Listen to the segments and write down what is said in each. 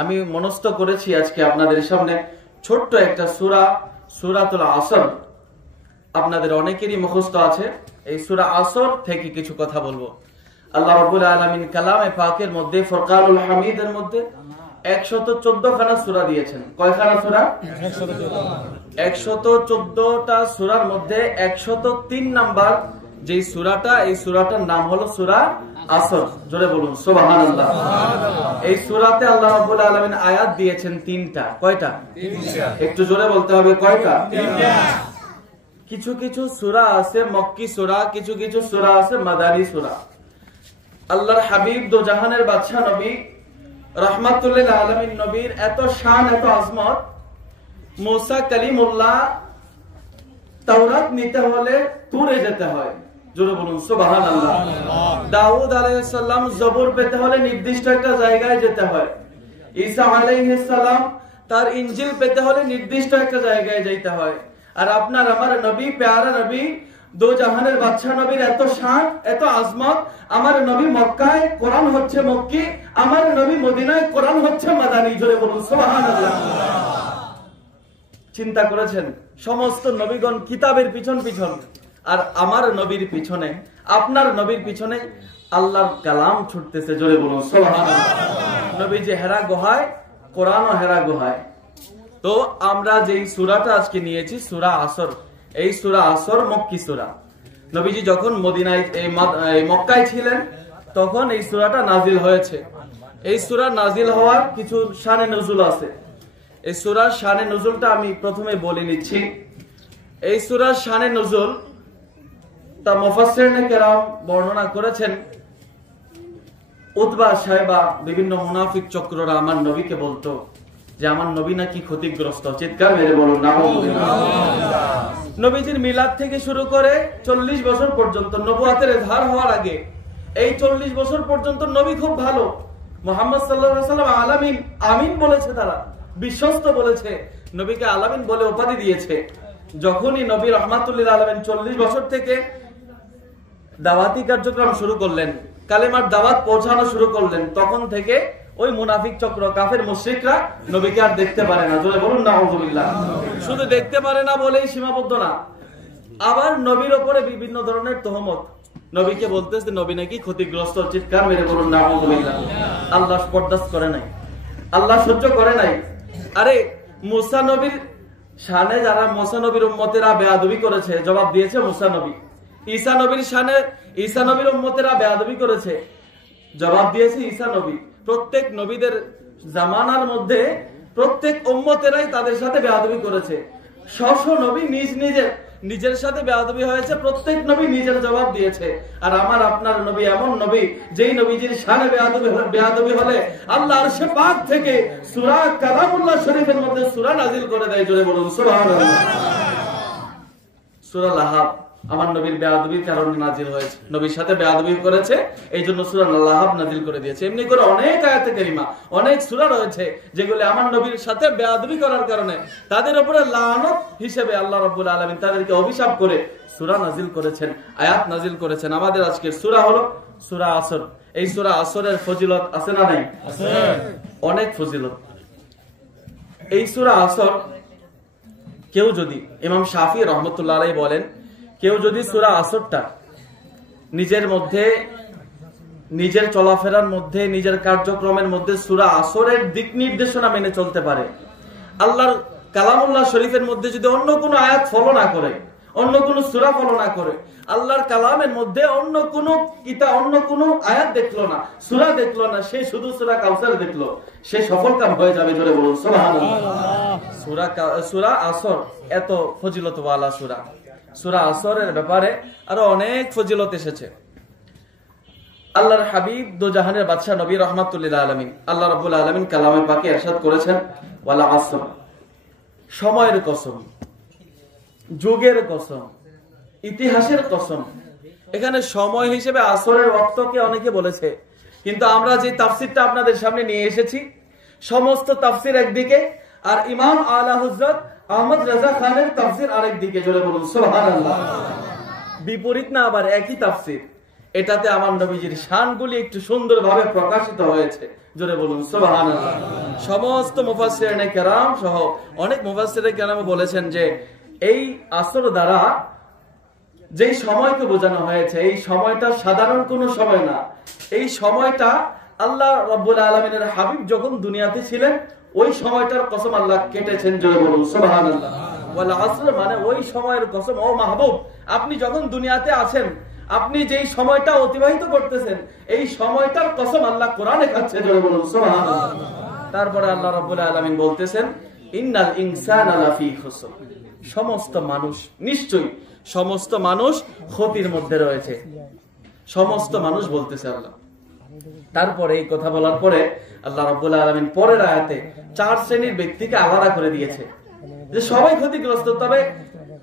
আমি মনস্থ করেছি আজকে আপনাদের সামনে ছোট্ট একটা সূরা, সূরাতুল আসর। আপনাদের অনেকেরই মুখস্থ আছে। এই সূরা আসর থেকে কিছু কথা বলবো। আল্লাহ রাব্বুল আলামিন কালামে পাকের মধ্যে ফুরকানুল হামিদের মধ্যে 114 খানা সূরা দিয়েছেন। কয়খানা সূরা? 114টা সূরার মধ্যে 103 নাম্বার যে সূরাটা, এই সূরাটার নাম হলো সূরা আসর। জোরে বলুন সুবহানাল্লাহ। এই সূরাতে আল্লাহ রাব্বুল আলামিন আয়াত দিয়েছেন 3টা। কয়টা? 3টা। একটু জোরে বলতে হবে, কয়টা? 3টা। কিছু কিছু সূরা আছে মক্কি সূরা, কিছু কিছু সূরা আছে মাদানী সূরা। আল্লাহর হাবিব দো জাহানের বাদশা নবী রাহমাতুল লিল আলামিন নবীর এত শান, এত আজমত, মুসা কালিমুল্লাহ তাওরাত নিতে হলে তুরে যেতে হয়। জোরে বলুন সুবহানাল্লাহ। দাউদ আলাইহিস সালাম জবর পেতে হলে নির্দিষ্ট একটা জায়গায় যেতে হয়। ঈসা আলাইহিস সালাম তার ইনজিল পেতে হলে নির্দিষ্ট একটা জায়গায় যেতে হয়। আর আপনার আমার নবী, প্যারা নবী, দো জাহানের বাদশা নবীর এত শান, এত আজমত, আমার নবী মক্কায় কোরআন হচ্ছে মক্কি, আমার নবী মদিনায় কোরআন হচ্ছে মাদানী। জোরে বলুন সুবহানাল্লাহ। চিন্তা করেছেন সমস্ত নবীগণ কিতাবের পিছন পিছন, আর আমার নবীর পিছনে, আপনার নবীর পিছনে আল্লাহর কালাম ছুটতেছে। জোরে বলুন সুবহানাল্লাহ। নবী যে হেরা গুহায়, কোরআনও হেরা গুহায়। তো আমরা যেই সূরাটা আজকে নিয়েছি সূরা আসর, এই সূরা আসর মক্কি সূরা। নবীজি যখন মদিনায় মক্কায় ছিলেন তখন এই সূরাটা নাজিল হয়েছে। এই সূরা নাজিল হওয়ার কিছু শানে নজুল আছে। এই সূরার শানে নজুলটা আমি প্রথমে বলে নিচ্ছি। এই সূরার শানে নজুল তা মুফাসসিরিনে কেরাম বর্ণনা করেছেন। উতবা সাহেবা বিভিন্ন মুনাফিক চক্ররা আমার নবীকে বলতো যে আমার নবী নাকি ক্ষতিগ্রস্ত। চিৎকার মেরে বলুন নাউযুবিল্লাহ। নবীজির মিলাদ থেকে শুরু করে 40 বছর পর্যন্ত, নবুয়াতের ইজহার হওয়ার আগে এই 40 বছর পর্যন্ত নবী খুব ভালো। মুহাম্মদ সাল্লাল্লাহু আলাইহি ওয়াসাল্লাম আলামিন, আমিন বলেছে, তারা বিশ্বস্ত বলেছে, নবীকে আলামিন বলে উপাধি দিয়েছে। যখনই নবী রাহমাতুল লিল আলামিন 40 বছর থেকে দাওয়াতি কার্যক্রম শুরু করলেন, কালেমার দাওয়াত পৌঁছানো শুরু করলেন, তখন থেকে ওই মুনাফিক চক্র, কাফের মুশরিকরা নবীকে আর দেখতে পারে না। জোরে বলুন নাউযুবিল্লাহ। শুধু দেখতে পারে না বলেই সীমাবদ্ধ না, আবার নবীর উপরে বিভিন্ন ধরনের তহমত। নবীকে বলতেছে নবী নাকি ক্ষতিগ্রস্ত। চিৎকার মেরে বলুন নাউযুবিল্লাহ। আল্লাহ বরদাস্ত করে নাই, আল্লাহ সহ্য করে নাই। আরে মুসা নবীর শানে যারা মুসা নবীর উম্মতেরা বেয়াদবি করেছে, জবাব দিয়েছে মুসা নবী। ঈসা নবীর শানে ঈসা নবীর উম্মতেরা বেয়াদবি করেছে, জবাব দিয়েছে ঈসা নবী। প্রত্যেক নবীদের জামানার মধ্যে প্রত্যেক উম্মতেরাই তাদের সাথে বেয়াদবি করেছে। স্ব নবী নিজের সাথে বেয়াদবি হয়েছে, প্রত্যেক নবী নিজের জবাব দিয়েছে। আর আমার আপনার নবী এমন নবী যেই নবীজির শানে বেয়াদবি হলে আল্লাহ আরশে পাক থেকে সূরা কালামুল্লাহ শরীফের মধ্যে সূরা নাজিল করে দেয়। জোরে বলুন সুবহানাল্লাহ। সূরা লাহাব আমার নবীর বেয়াদবির কারণে নাজিল হয়েছে। নবীর সাথে বেয়াদবি করেছে, এই জন্য সূরা লাহাব নাজিল করে দিয়েছে। এমনি করে অনেক আয়াতে কারিমা, অনেক সূরা রয়েছে যেগুলো আমার নবীর সাথে বেয়াদবি করার কারণে তাদের উপরে লানত হিসেবে আল্লাহ রাব্বুল আলামিন তাদেরকে অভিশাপ করে সূরা নাজিল করেছেন, আয়াত নাজিল করেছেন। আমাদের আজকের সূরা হলো সূরা আসর। এই সূরা আসরের ফজিলত আছে না নাই? আছে, অনেক ফজিলত। এই সূরা আসর কেউ যদি, ইমাম শাফি রাহমাতুল্লাহ আলাইহি বলেন, কেউ যদি সূরা আসরটা নিজের মধ্যে, নিজের চলাফেরার মধ্যে, নিজের কার্যক্রমের মধ্যে সূরা আসরের দিক নির্দেশনা মেনে চলতে পারে, আল্লাহর কালামুল্লাহ শরীফের মধ্যে যদি অন্য কোনো আয়াত ফলো না করে, অন্য কোনো সূরা ফলো না করে, আল্লাহর কালামের মধ্যে অন্য কোনো কিতাব, অন্য কোনো আয়াত দেখলো না, সূরা দেখলো না, সে শুধু সূরা কাউসার দেখলো, সে সফল কাম হয়ে যাবে। জোরে বলুন সুবহানাল্লাহ। সূরা আসর এত ফজিলতওয়ালা সূরা। সূরা আসরের ব্যাপারে আরো অনেক ফজিলত এসেছে। আল্লাহর হাবিব দো জাহানের বাদশা নবী রাহমাতুল লিল আলামিন, আল্লাহ রাব্বুল আলামিন কালামে পাকে ইরশাদ করেছেন, ওয়ালা আসর, সময়ের কসম, যুগের কসম, ইতিহাসের কসম। এখানে সময় হিসেবে আসরের ওয়াক্তকে অনেকে বলেছে, কিন্তু আমরা যে তাফসীরটা আপনাদের সামনে নিয়ে এসেছি, সমস্ত তাফসীর একদিকে, আর ইমাম আলা হযরত আহমদ রাজা খানের তাফসীর আরেক দিকে। জোরে বলুন সুবহানাল্লাহ। বিপরীত না, আবার একই তাফসীর। এটাতে আমার নবীজির শানগুলি একটু সুন্দরভাবে প্রকাশিত হয়েছে। জোরে বলুন সুবহানাল্লাহ। সমস্ত মুফাসসিরিনে কেরাম সহ অনেক মুফাসসিরে কেরাম বলেছেন যে এই আসর দ্বারা যেই সময়কে বোঝানো হয়েছে, এই সময়টা সাধারণ কোনো সময় না। এই সময়টা আল্লাহ রাব্বুল আলামিনের হাবিব যখন দুনিয়াতে ছিলেন ওই সময়টার কসম আল্লাহ কেটেছেন। জোরে বলুন সুবহানাল্লাহ। ওয়াল আসর মানে ওই সময়ের কসম। ও মাহবুব, আপনি যখন দুনিয়াতে আছেন, আপনি যেই সময়টা অতিবাহিত করতেছেন, এই সময়টার কসম আল্লাহ কোরআনে খাচ্ছে। জোরে বলুন সুবহানাল্লাহ। তারপরে আল্লাহ রাব্বুল আলামিন বলতেছেন ইন্নাল ইনসানা লাফি খুসর, সমস্ত মানুষ, নিশ্চয়ই সমস্ত মানুষ ক্ষতির মধ্যে রয়েছে। সমস্ত মানুষ বলতেছে আল্লাহ। তারপরে এই কথা বলার পরে আল্লাহ রাব্বুল আলামিন পরের আয়াতে 4 শ্রেণীর ব্যক্তিকে আলাদা করে দিয়েছে যে সবাই ক্ষতিগ্রস্ত। তবে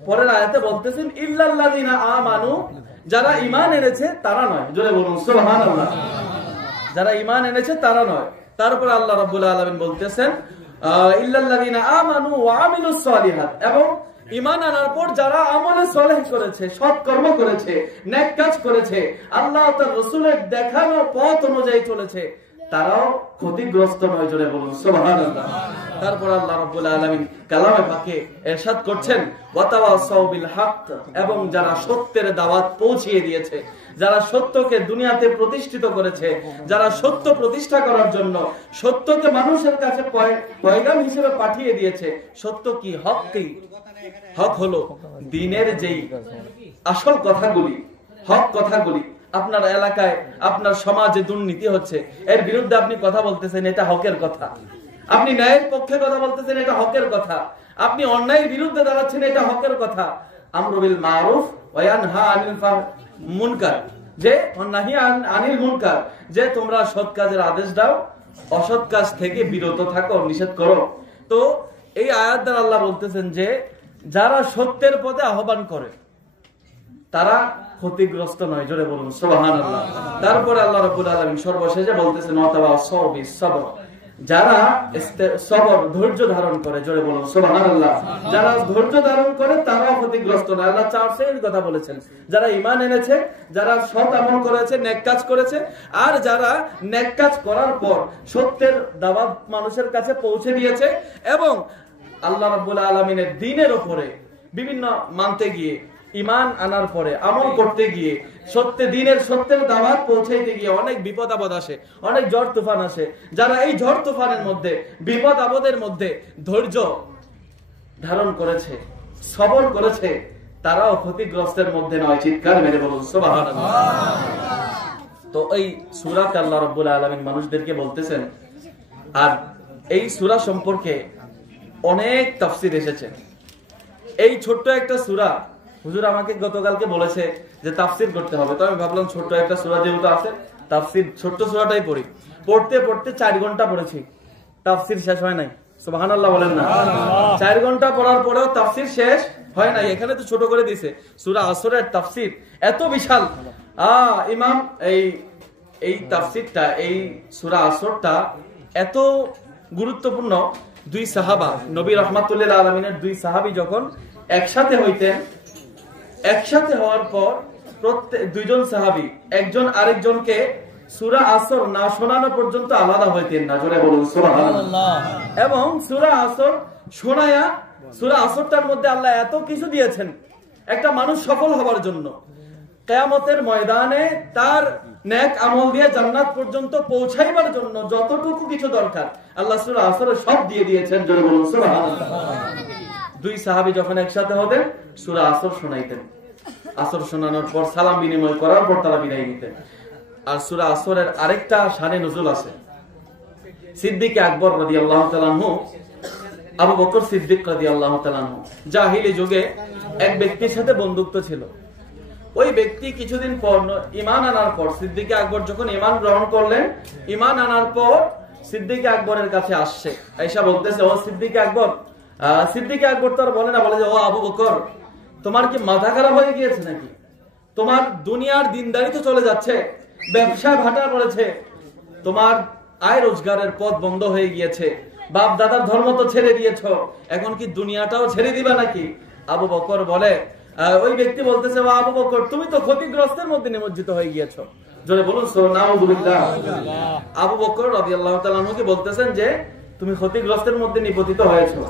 পরের আয়াতে বলতেছেন ইল্লাল্লাযিনা আমানু, যারা ঈমান এনেছে তারা নয়। জোরে বলুন সুবহানাল্লাহ। যারা ঈমান এনেছে তারা নয়। তারপর আল্লাহ রাব্বুল আলামিন বলতেছেন ইল্লাল্লাযিনা আমানু ওয়া আমিলুস সালিহাত, এবং ঈমান আনার পর যারা আমলে সালেহ করেছে, সৎকর্ম করেছে, নেক কাজ করেছে, আল্লাহ ও তার রাসূলের দেখানো পথ অনুযায়ী চলেছে, তারাও ক্ষতিগ্রস্ত নয়। জোরে বলুন সুবহানাল্লাহ। তারপর আল্লাহ রাব্বুল আলামিন কালামে পাকে ইরশাদ করছেন ওয়াতাওয়াসাউ বিল হক, এবং যারা সত্যের দাওয়াত পৌঁছিয়ে দিয়েছে, যারা সত্যকে দুনিয়াতে প্রতিষ্ঠিত করেছে, যারা সত্য প্রতিষ্ঠা করার জন্য সত্যকে মানুষের কাছে পয়গাম হিসেবে পাঠিয়ে দিয়েছে। সত্য কি? হক কি? হক হলো দ্বীনের যেই আসল কথাগুলি, হক কথাগুলি। আপনার এলাকায়, আপনার সমাজে দুর্নীতি হচ্ছে, এর বিরুদ্ধে আপনি কথা বলতেছেন, এটা হকের কথা। আপনি ন্যায়ের পক্ষে কথা বলতেছেন, এটা হকের কথা। আপনি অন্যায়ের বিরুদ্ধে দাঁড়াচ্ছেন, এটা হকের কথা। আমরু বিল মারুফ ওয়া ইয়ানহা আনিল মুনকার, যে নাহি আনিল মুনকার, যে তোমরা সৎ কাজের আদেশ দাও, অসৎ কাজ থেকে বিরত থাকো, নিষেধ করো। তো এই আয়াত দ্বারা আল্লাহ বলতেছেন যে যারা সত্যের পথে আহ্বান করে তারা ক্ষতিগ্রস্ত নয়। জোরে বলুন সুবহানাল্লাহ। তারপরে আল্লাহ রাব্বুল আলামিন সর্বশেষে বলতেছেন ওয়াতাওয়াসাউ বিস সবর, যারা সবর, ধৈর্য ধারণ করে। জোরে বলুন সুবহানাল্লাহ। যারা ধৈর্য ধারণ করে তারাও ক্ষতিগ্রস্ত নয়। আল্লাহ 4 শ্রেণীর কথা বলেছেন, যারা ঈমান এনেছে, যারা সৎ আমল করেছে, নেক কাজ করেছে, আর যারা নেক কাজ করার পর সত্যের দাওয়াত মানুষের কাছে পৌঁছে দিয়েছে, এবং আল্লাহ রাব্বুল আলামিনের দ্বীনের উপরে বিভিন্ন মানতে গিয়ে, ঈমান আনার পরে আমল করতে গিয়ে, সত্যের দাওয়াত পৌঁছাইতে গিয়ে অনেক বিপদ আপদ আসে, অনেক ঝড় তুফান আসে। যারা এই ঝড় তুফানের মধ্যে, বিপদ আপদের মধ্যে ধৈর্য ধারণ করেছে, সবর করেছে, তারাও ক্ষতিগ্রস্তের মধ্যে নয়। চিৎকার মেরে বলুন সুবহানাল্লাহ। তো এই সূরাতে আল্লাহ রাব্বুল আলামিন মানুষদেরকে বলতেছেন। আর এই সূরা সম্পর্কে অনেক তাফসীর এসেছে। এই ছোট্ট একটা সূরা, হুজুর আমাকে গতকালকে বলেছে যে তাফসীর করতে হবে, তো আমি ভাবলাম ছোট্ট একটা সূরা যেহেতু আছে, তাফসীর ছোট্ট সূরাটাই পড়ি। পড়তে পড়তে 4 ঘন্টা পড়েছি, তাফসীর শেষ হয় নাই। সুবহানাল্লাহ বলেন না? 4 ঘন্টা পড়ার পরেও তাফসীর শেষ হয় নাই। এখানে তো ছোট করে দিয়েছে। সূরা আসরের তাফসীর এত বিশাল। ইমাম এই তাফসীরটা, এই সূরা আসরটা এত গুরুত্বপূর্ণ। 2 সাহাবা, নবী রাহমাতুল্লিল আলামিনের 2 সাহাবী যখন একসাথে হইতেন, একসাথে হওয়ার পর প্রত্যেক 2 জন সাহাবী একজন আরেকজনকে সূরা আসর না শোনানো পর্যন্ত আলাদা হইতেন না। জোরে বলুন সুবহানাল্লাহ। এবং সূরা আসর শোনায়া, সূরা আসরটার মধ্যে আল্লাহ এত কিছু দিয়েছেন একটা মানুষ সফল হওয়ার জন্য, কিয়ামতের ময়দানে তার নেক আমল দিয়ে জান্নাত পর্যন্ত পৌঁছাইবার জন্য যতটুকু কিছু দরকার আল্লাহ সূরা আসরে সব দিয়ে দিয়েছেন। জোরে বলুন সুবহানাল্লাহ। 2 সাহাবী যখন একসাথে হতেন সূরা আসর শোনাইতেন, আসর শোনানোর পর সালাম বিনিময় করার পর তারা বিদায় নিতেন। আর সূরা আসরের আরেকটা শানে নুজুল আছে। সিদ্দিক আকবর রাদিয়াল্লাহু তাআলা আনহু, আবু বকর সিদ্দিক রাদিয়াল্লাহু তাআলা আনহু, জাহিলি যুগে এক ব্যক্তির সাথে বন্ধুত্ব ছিল। ওই ব্যক্তি কিছুদিন পর ঈমান আনার পর, সিদ্দিক আকবর যখন ঈমান গ্রহণ করলেন, ঈমান আনার পর সিদ্দিক আকবরের কাছে আসছে, আয়েশা বলতেছে ও সিদ্দিক আকবর। সিদ্দিক আকবর তো আর বলে না, বলে যে ও আবু বকর, তোমার কি মাথা খারাপ হয়ে গিয়েছে নাকি? তোমার দুনিয়ার দিনদারি তো চলে যাচ্ছে, ব্যবসা ভাটা পড়েছে, তোমার আয় রোজগারের পথ বন্ধ হয়ে গিয়েছে, বাপ দাদার ধর্ম তো ছেড়ে দিয়েছো, এখন কি দুনিয়াটাও ছেড়ে দিবা নাকি? আবু বকর বলে ওই ব্যক্তি বলতেছে, আবু বকর তুমি তো ক্ষতিগ্রস্তের মধ্যে নিমজ্জিত হয়ে গিয়েছো। জোরে বলুন নাউযুবিল্লাহ। আবু বকর রাদিয়াল্লাহু তাআলা আনহুকে বলতেছেন যে তুমি ক্ষতিগ্রস্তের মধ্যে নিপতিত হয়েছো,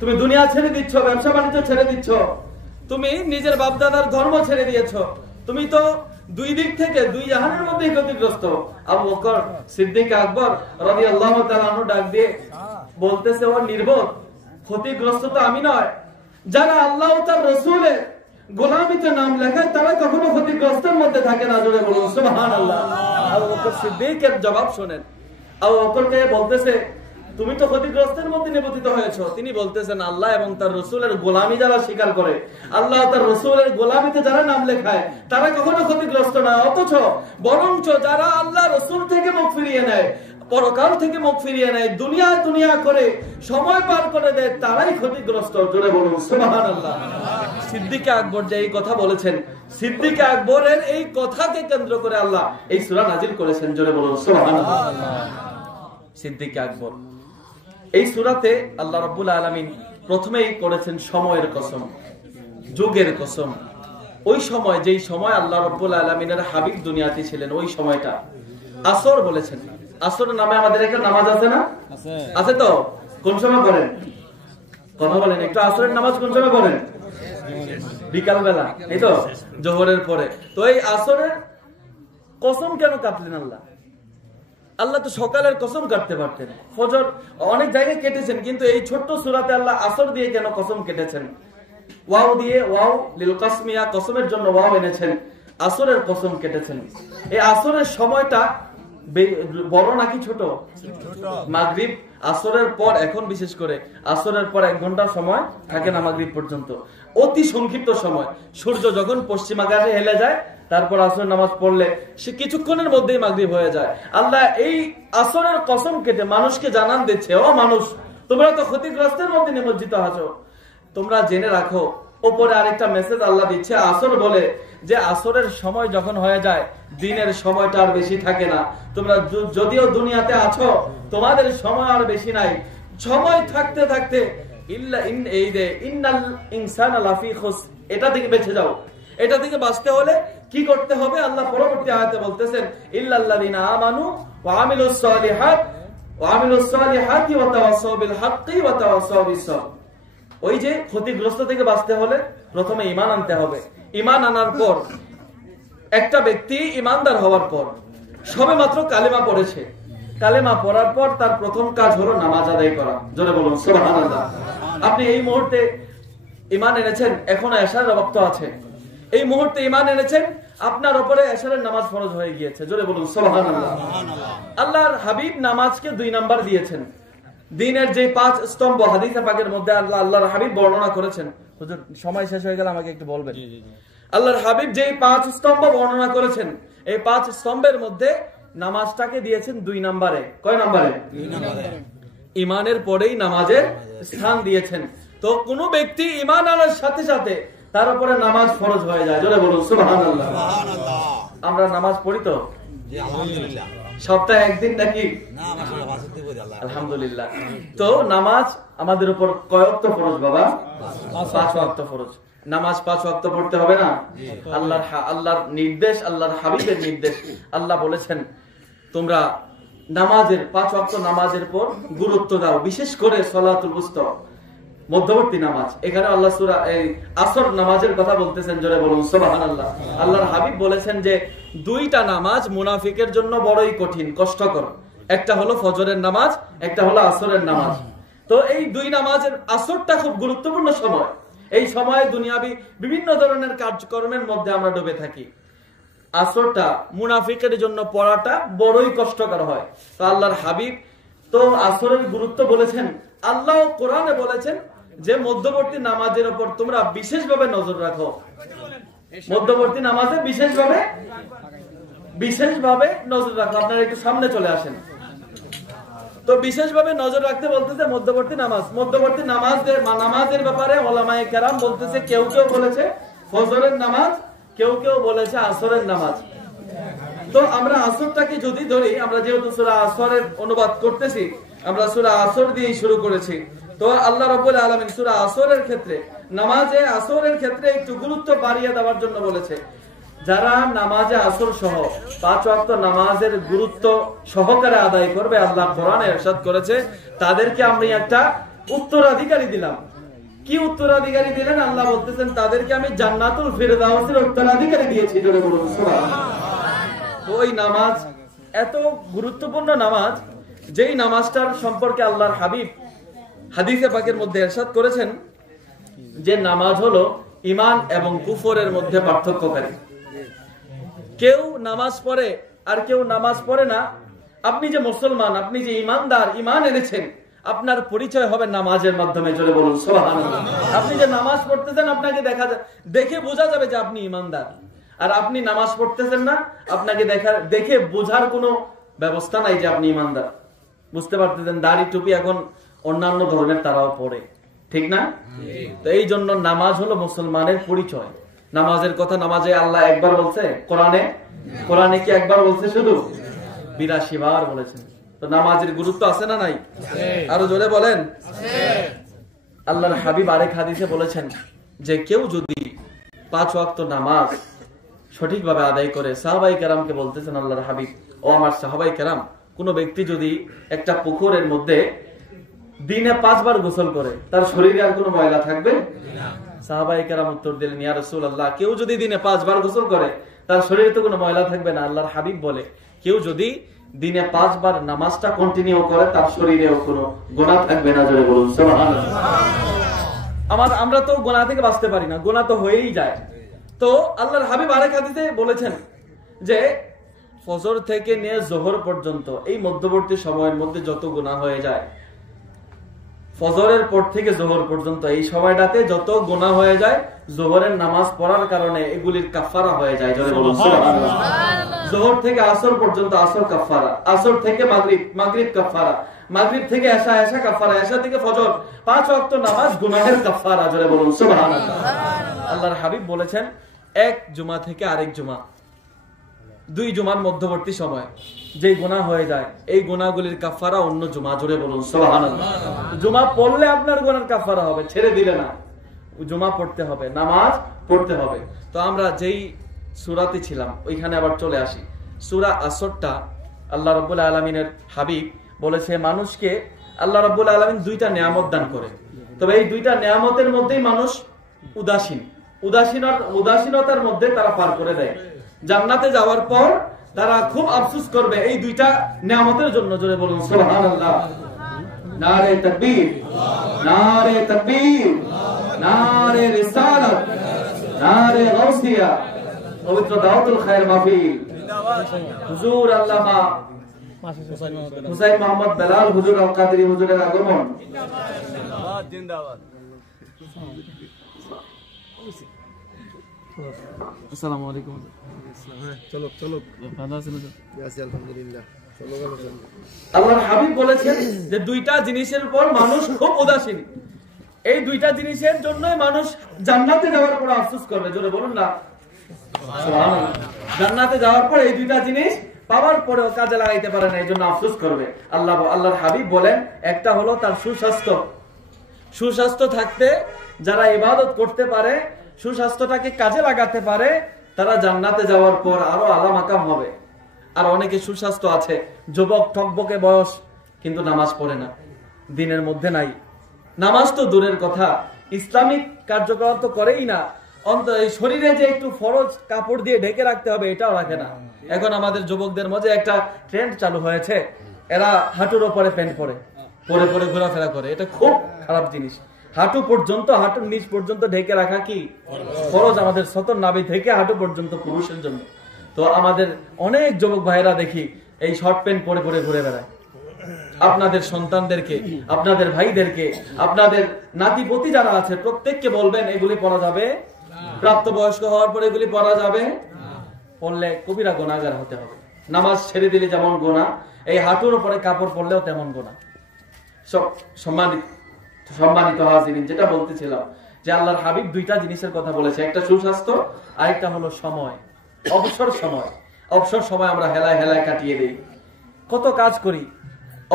তুমি দুনিয়া ছেড়ে দিচ্ছ, ব্যবসা বাণিজ্য ছেড়ে দিচ্ছ, তুমি নিজের বাপদাদার ধর্ম ছেড়ে দিয়েছো, তুমি তো দুই দিক থেকে দুই জাহানের মধ্যে ক্ষতিগ্রস্ত। আবু বকর সিদ্দিক আকবর রাদিয়াল্লাহু তাআলা আনহু ডাক দিয়ে বলতেছে, ও নির্বোধ, ক্ষতিগ্রস্ত তো আমি নয়, যারা আল্লাহ ও তার রাসূলের গোলামিতে নাম লেখায় তারা কখনো ক্ষতিগ্রস্তের মধ্যে থাকে না। জোরে বলুন সুবহানাল্লাহ। আবু বকর সিদ্দিকের জবাব শুনেন। আবু বকরকে বলতেছে, তুমি তো ক্ষতিগ্রস্তের মধ্যে নিপতিত হয়েছো। তিনি বলতেছেন, আল্লাহ এবং তার রাসূলের গোলামি যারা স্বীকার করে, আল্লাহ তার রাসূলের গোলামিতে যারা নাম লেখায় তারা কখনো ক্ষতিগ্রস্ত না, অথচ বরঞ্চ যারা আল্লাহ রাসূল থেকে মুখ ফিরিয়ে নেয়, পরকাল থেকে মুখ ফিরিয়ে নেয়, দুনিয়া দুনিয়া করে সময় পার করে দেয়, তারাই ক্ষতিগ্রস্ত। জোরে বলুন সুবহানাল্লাহ। সিদ্দিক আকবর যে এই কথা বলেছেন, সিদ্দিক আকবরের এই কথাকে কেন্দ্র করে আল্লাহ এই সূরা নাজিল করেছেন। জোরে বলুন সুবহানাল্লাহ। সিদ্দিক আকবর এই সূরাতে আল্লাহ রাব্বুল আলামিন প্রথমেই করেছেন সময়ের কসম, যুগের কসম। ওই সময়, যেই সময় আল্লাহ রাব্বুল আলামিনের হাবিব দুনিয়াতে ছিলেন, ওই সময়টা আসর বলেছেন। আসর নামে আমাদের একটা নামাজ আছে না? আছে তো? কোন সময় পড়েন? কথা বলেন একটু। আসরের নামাজ কোন সময় পড়েন? বিকাল বেলা, এই তো জোহরের পরে। তো এই আসরের কসম কেন কাটলেন আল্লাহ? আল্লাহ তো সকালের কসম কাটতে পারতেন, ফজর অনেক জায়গায় কেটেছেন, কিন্তু এই ছোট্ট সূরাতে আল্লাহ আসর দিয়ে কেন কসম কেটেছেন? ওয়াও দিয়ে, ওয়াও লিল কাসমিয়া, কসমের জন্য ওয়াও এনেছেন, আসরের কসম কেটেছেন। এই আসরের সময়টা বড় নাকি ছোট? মাগরিব আসরের পর, এখন বিশেষ করে আসরের পর 1 ঘন্টা সময় থাকে না মাগরিব পর্যন্ত, অতি সংক্ষিপ্ত সময়। সূর্য যখন পশ্চিম আকাশে হেলে যায়, তারপর আসর নামাজ পড়লে সে কিছুক্ষণের মধ্যেই মাগরিব হয়ে যায়। আল্লাহ এই আসরের কসম কেটে মানুষকে জানান দিচ্ছে, ও মানুষ, তোমরা তো ক্ষতিগ্রস্তের মধ্যে নিমজ্জিত আছো, তোমরা জেনে রাখো। ওপরে আরেকটা মেসেজ আল্লাহ দিচ্ছে আসর বলে, যে আসরের সময় যখন হয়ে যায়, দিনের সময়টা আর বেশি থাকে না। তোমরা যদিও দুনিয়াতে আছো, তোমাদের সময় আর বেশি নাই। সময় থাকতে থাকতে ইন্নাল ইনসানা লাফি খুসর, এটা থেকে বেঁচে যাও। এটা থেকে বাঁচতে হলে কি করতে হবে? আল্লাহ পরবর্তী আয়াতে বলতেছেন, ইল্লাল্লাযিনা আমানু ওয়া আমিলুস সালিহাতি ওয়া তাওয়াসাউ বিল হাক্কি ওয়া তাওয়াসাউ বিস সাবর। ওই যে ক্ষতিগ্রস্ত থেকে বাঁচতে হলে প্রথমে ঈমান আনতে হবে। ঈমান আনার পর, একটা ব্যক্তি ঈমানদার হওয়ার পর সবেমাত্র কালেমা পড়েছে, কালেমা পড়ার পর তার প্রথম কাজ হলো নামাজ আদায় করা। জোরে বলুন সুবহানাল্লাহ। আপনি এই মুহূর্তে ঈমান এনেছেন, এখনো এশারের ওয়াক্ত আছে, এই মুহূর্তে ঈমান এনেছেন, আপনার উপরে এশারের নামাজ ফরজ হয়ে গিয়েছে। জোরে বলুন সুবহানাল্লাহ। আল্লাহর হাবিব নামাজকে 2 নাম্বার দিয়েছেন। দিনের যে 5 স্তম্ভ হাদিসে পাকের মধ্যে আল্লাহর হাবিব বর্ণনা করেছেন। হুজুর সময় শেষ হয়ে গেল, আমাকে একটু বলবেন। আল্লাহর হাবিব যে 5 স্তম্ভ বর্ণনা করেছেন, এই 5 স্তম্ভের মধ্যে নামাজটাকে দিয়েছেন 2 নম্বরে। কয় নম্বরে? 2 নম্বরে। ঈমানের পরেই নামাজের স্থান দিয়েছেন। তো কোন ব্যক্তি ঈমান আনার সাথে সাথে তার উপরে নামাজ ফরজ হয়ে যায়। জোরে বলুন সুবহানাল্লাহ। সুবহানাল্লাহ। আমরা নামাজ পড়ি তো? জি আলহামদুলিল্লাহ। সপ্তাহে একদিন নাকি? না, আলহামদুলিল্লাহ। তো নামাজ আমাদের উপর কয় ওয়াক্ত ফরজ বাবা? 5 ওয়াক্ত ফরজ। নামাজ 5 ওয়াক্ত পড়তে হবে না? আল্লাহর নির্দেশ, আল্লাহর হাবিবের নির্দেশ। আল্লাহ বলেছেন, তোমরা নামাজের 5 ওয়াক্ত নামাজের পর গুরুত্ব দাও, বিশেষ করে সালাতুল উস্তা, মধ্যবর্তী নামাজ। এখানে আল্লাহ সূরা এই আসর নামাজের কথা বলতেছেন। জোরে বলুন সুবহানাল্লাহ। আল্লাহর হাবিব বলেছেন যে 2টা নামাজ মুনাফিকের জন্য বড়ই কঠিন, কষ্টকর। একটা হলো ফজরের নামাজ, একটা হলো আসরের নামাজ। তো এই 2 নামাজের, আসরটা খুব গুরুত্বপূর্ণ সময়। এই সময়ে দুনিয়াবি বিভিন্ন ধরনের কাজকর্মের মধ্যে আমরা ডুবে থাকি। আসরটা মুনাফিকের জন্য পড়াটা বড়ই কষ্টকর হয়। তো আল্লাহর হাবিব তো আসরের গুরুত্ব বলেছেন। আল্লাহ কোরআনে বলেছেন যে মধ্যবর্তী নামাজের উপর তোমরা বিশেষভাবে নজর রাখো। মধ্যবর্তী নামাজে বিশেষভাবে নজর রাখো। আপনারা একটু সামনে চলে আসেন। তো বিশেষভাবে নজর রাখতে বলতেছে মধ্যবর্তী নামাজ। মধ্যবর্তী নামাজের ব্যাপারে ওলামায়ে কেরাম বলতেছে, কেউ কেউ বলেছে ফজরের নামাজ, কেউ কেউ বলেছে আসরের নামাজ। তো আমরা আসরটাকে যদি ধরি, আমরা যেহেতু সূরা আসরের অনুবাদ করতেছি, আমরা সূরা আসর দিয়ে শুরু করেছি। তো আল্লাহ রাব্বুল আলামিন সূরা আসরের ক্ষেত্রে নামাজে আসরের ক্ষেত্রে একটু গুরুত্ব বাড়িয়ে দেওয়ার জন্য বলেছে। যারা নামাজে আসর সহ 5 ওয়াক্ত নামাজের গুরুত্ব সহকারে আদায় করবে, আল্লাহ কোরআনে ইরশাদ করেছে তাদেরকে আমি একটা উত্তরাধিকারী দিলাম। কি উত্তরাধিকারী দিলেন? আল্লাহ বলতেছেন তাদেরকে আমি জান্নাতুল ফিরদাউসের উত্তরাধিকারী দিয়েছি। জোরে বলুন সুবহানাল্লাহ। তো ওই নামাজ এত গুরুত্বপূর্ণ নামাজ, যেই নামাজটার সম্পর্কে আল্লাহর হাবিব হাদিসে পাকের মধ্যে ইরশাদ করেছেন যে নামাজ হলো ঈমান এবং কুফরের মধ্যে পার্থক্যকারী। কেউ নামাজ পড়ে আর কেউ নামাজ পড়ে না। আপনি যে মুসলমান, আপনি যে ঈমানদার, ঈমান এনেছেন, আপনার পরিচয় হবে নামাজের মাধ্যমে। জোরে বলুন সুবহানাল্লাহ। আপনি যে নামাজ পড়তেছেন আপনাকে দেখে বোঝা যাবে যে আপনি ঈমানদার। আর আপনি নামাজ পড়তেছেন না, আপনাকে দেখে বোঝার কোনো ব্যবস্থা নাই যে আপনি ঈমানদার। বুঝতে পারতেছেন? দাড়ি টুপি এখন অন্যান্য ধরনের তারাও পড়ে, ঠিক না? তো এই জন্য নামাজ হলো মুসলমানের পরিচয়। নামাজের কথা নামাজে আল্লাহ একবার বলছে, কোরআনে কি একবার বলছে? শুধু 82 বার বলেছেন। তো নামাজের গুরুত্ব আছে না নাই? আরো জোরে বলেন। আল্লাহর হাবিব আরেক হাদিসে বলেছেন যে কেউ যদি 5 ওয়াক্ত নামাজ সঠিকভাবে আদায় করে, সাহাবায়ে কেরামকে বলতেছেন আল্লাহর হাবিব, ও আমার সাহাবায়ে কেরাম, কোন ব্যক্তি যদি একটা পুকুরের মধ্যে দিনে 5 বার গোসল করে, তার শরীরে আর কোনো ময়লা থাকবে না? সাহাবায়ে কেরাম উত্তর দিলেন, ইয়া রাসূলুল্লাহ, কেউ যদি দিনে 5 বার গোসল করে তার শরীরে তো কোনো ময়লা থাকবে না। আল্লাহর হাবিব বলে, কেউ যদি দিনে 5 বার নামাজটা কন্টিনিউ করে তার শরীরেও কোনো গুনাহ থাকবে না। জোরে বলুন সুবহানাল্লাহ। আমরা তো গুনাহ থেকে বাঁচতে পারি না, গুনাহ তো হয়েই যায়। তো আল্লাহর হাবিব আরেক হাদিসে বলেছেন যে ফজর থেকে নিয়ে যোহর পর্যন্ত এই মধ্যবর্তী সময়ের মধ্যে যত গুনাহ হয়ে যায়, ফজরের পর থেকে যোহর পর্যন্ত এই সময়টাতে যত গুনাহ হয়ে যায়, যোহরের নামাজ পড়ার কারণে এগুলির কাফারা হয়ে যায়। জোরে বলুন সুবহানাল্লাহ। যোহর থেকে আসর পর্যন্ত আসর কাফারা, আসর থেকে মাগরিব, মাগরিব কাফারা, মাগরিব থেকে এশা, এশা কাফারা, এশা থেকে ফজর, 5 ওয়াক্ত নামাজ গুনাহের কাফারা। জোরে বলুন সুবহানাল্লাহ। আল্লাহর হাবিব বলেছেন এক জুমা থেকে আরেক জুমা, 2 জুমার মধ্যবর্তী সময় যে গুনাহ হয়ে যায়, এই গুনাহগুলির কাফারা অন্য জুমা। জোরে বলুন সুবহানাল্লাহ। জুমা পড়লে আপনার গুনাহের কাফারা হবে, ছেড়ে দিলে না, জুমা পড়তে হবে, নামাজ পড়তে হবে। তো আমরা যেই সূরাতে ছিলাম ওইখানে আবার চলে আসি। সূরা আসরটা আল্লাহ রাব্বুল আলামিনের হাবিব বলেছে মানুষকে আল্লাহ রাব্বুল আলামিন 2টা নিয়ামত দান করে, তবে এই 2টা নিয়ামতের মধ্যেই মানুষ উদাসীনতার মধ্যে তারা পার করে দেয়। জান্নাতে যাওয়ার পর তারা খুব আফসোস করবে এই 2টা নিয়ামতের জন্য। জোরে বলুন সুবহানাল্লাহ। নারে তাকবীর, নারে তাকবীর, নারে রিসালাত, নারে গাউসিয়া, পবিত্র দাওয়াতুল খায়ের মাহফিল, হুজুর আল্লামা হুসাইন মোহাম্মদ বেলাল হুজুর আল কাদেরী হুজুরের আগমন। জিন্দাবাদ, জিন্দাবাদ। আসসালামু আলাইকুম। চলো চলো, ভালো আছেন? আলহামদুলিল্লাহ। আল্লাহর হাবিব বলেছেন যে 2টা জিনিসের উপর মানুষ খুব উদাসীন, এই 2টা জিনিসের জন্যই মানুষ জান্নাতে যাওয়ার পর আফসোস করবে। জোরে বলুন না সুবহানাল্লাহ। জান্নাতে যাওয়ার পর এই 2টা জিনিস পাওয়ার পরেও কাজে লাগাইতে পারে না, এই জন্য আফসোস করবে। আল্লাহর হাবিব বলেন একটা হলো তার সুস্বাস্থ্য। সুস্বাস্থ্য থাকতে যারা ইবাদত করতে পারে, সুস্বাস্থ্যটাকে কাজে লাগাতে পারে, তারা জান্নাতে যাওয়ার পর আরো আলা মাকাম হবে। আর অনেকে সুস্বাস্থ্য আছে, যুবক টকবকে বয়স, কিন্তু নামাজ পড়ে না, দিনের মধ্যে নাই। নামাজ তো দূরের কথা, ইসলামিক কার্যকলাপ তো করেই না, এই শরীরে যে একটু ফরজ কাপড় দিয়ে ঢেকে রাখতে হবে এটাও রাখে না। এখন আমাদের যুবকদের মধ্যে একটা ট্রেন্ড চালু হয়েছে, এরা হাঁটুর ওপরে প্যান্ট পরে পরে ঘোরাফেরা করে। এটা খুব খারাপ জিনিস। হাঁটু পর্যন্ত, হাঁটুর নিচ পর্যন্ত ঢেকে রাখা কি ফরজ? আমাদের সতর নাভি থেকে হাঁটু পর্যন্ত পুরুষের জন্য। তো আমাদের অনেক যুবক ভাইরা দেখি এই শর্ট প্যান্ট পরে ঘুরে বেড়ায়। আপনাদের সন্তানদেরকে, আপনাদের ভাইদেরকে, আপনাদের নাতিপতি যারা আছে প্রত্যেককে বলবেন এগুলি পরা যাবে, প্রাপ্তবয়স্ক হওয়ার পর এগুলি পরা যাবে, পড়লে কবিরা গুনাহগার হতে হবে। নামাজ ছেড়ে দিলে যেমন গুনাহ, এই হাঁটুর উপরে কাপড় পরলেও তেমন গুনাহ। সব সম্মানিত হাজিরিন, যেটা বলতেছিলাম যে আল্লাহর হাবিব 2টা জিনিসের কথা বলেছে, একটা সুস্বাস্থ্য, আরেকটা হলো সময়, অবসর সময়। অবসর সময় আমরা হেলায় কাটিয়ে দেই, কত কাজ করি।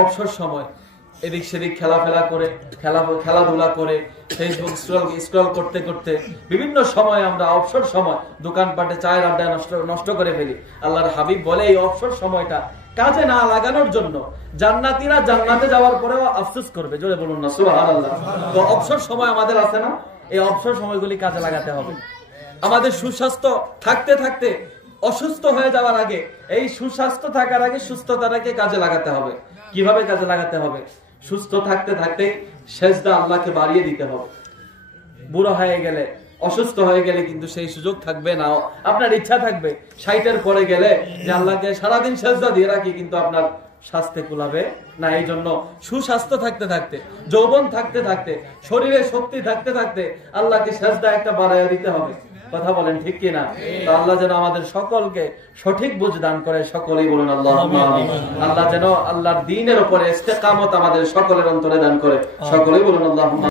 অবসর সময় এদিক সেদিক খেলাফেলা করে খেলাধুলা করে ফেসবুক স্ক্রল করতে করতে বিভিন্ন সময় আমরা অবসর সময় দোকানপাটে চায়ের আড্ডা নষ্ট করে ফেলি। আল্লাহর হাবিব বলে এই অবসর সময়টা কাজে না লাগানোর জন্য জান্নাতীরা জান্নাতে যাওয়ার পরেও আফসোস করবে। জোরে বলুন না সুবহানাল্লাহ। তো অবসর সময় আমাদের আছে না, এই অবসর সময়গুলি কাজে লাগাতে হবে। আমাদের সুস্বাস্থ্য থাকতে থাকতে অসুস্থ হয়ে যাওয়ার আগে, এই সুস্বাস্থ্য থাকার আগে সুস্থতাটাকে কাজে লাগাতে হবে। কিভাবে কাজে লাগাতে হবে? সুস্থ থাকতে থাকতে সেজদা আল্লাহকে বাড়িয়ে দিতে হবে। বুড়ো হয়ে গেলে, অসুস্থ হয়ে গেলে কিন্তু সেই সুযোগ থাকবে না। আপনার ইচ্ছা থাকবে 60-এর পরে গেলে যে আল্লাহকে সারাদিন সেজদা দিয়ে রাখি, কিন্তু আপনার স্বাস্থ্যে কুলাবে না। এই জন্য সুস্বাস্থ্য থাকতে থাকতে, যৌবন থাকতে থাকতে, শরীরে শক্তি থাকতে থাকতে আল্লাহকে সেজদা একটা বাড়াইয়া দিতে হবে। কথা বলেন ঠিক কিনা? তো আল্লাহ যেন আমাদের সকলকে সঠিক বুঝ দান করে। সকলেই বলুন আল্লাহুম্মা আমিন। আল্লাহ যেন আল্লাহর দ্বীনের উপরে ইস্তেকামত আমাদের সকলের অন্তরে দান করে। সকলেই বলুন আল্লাহুম্মা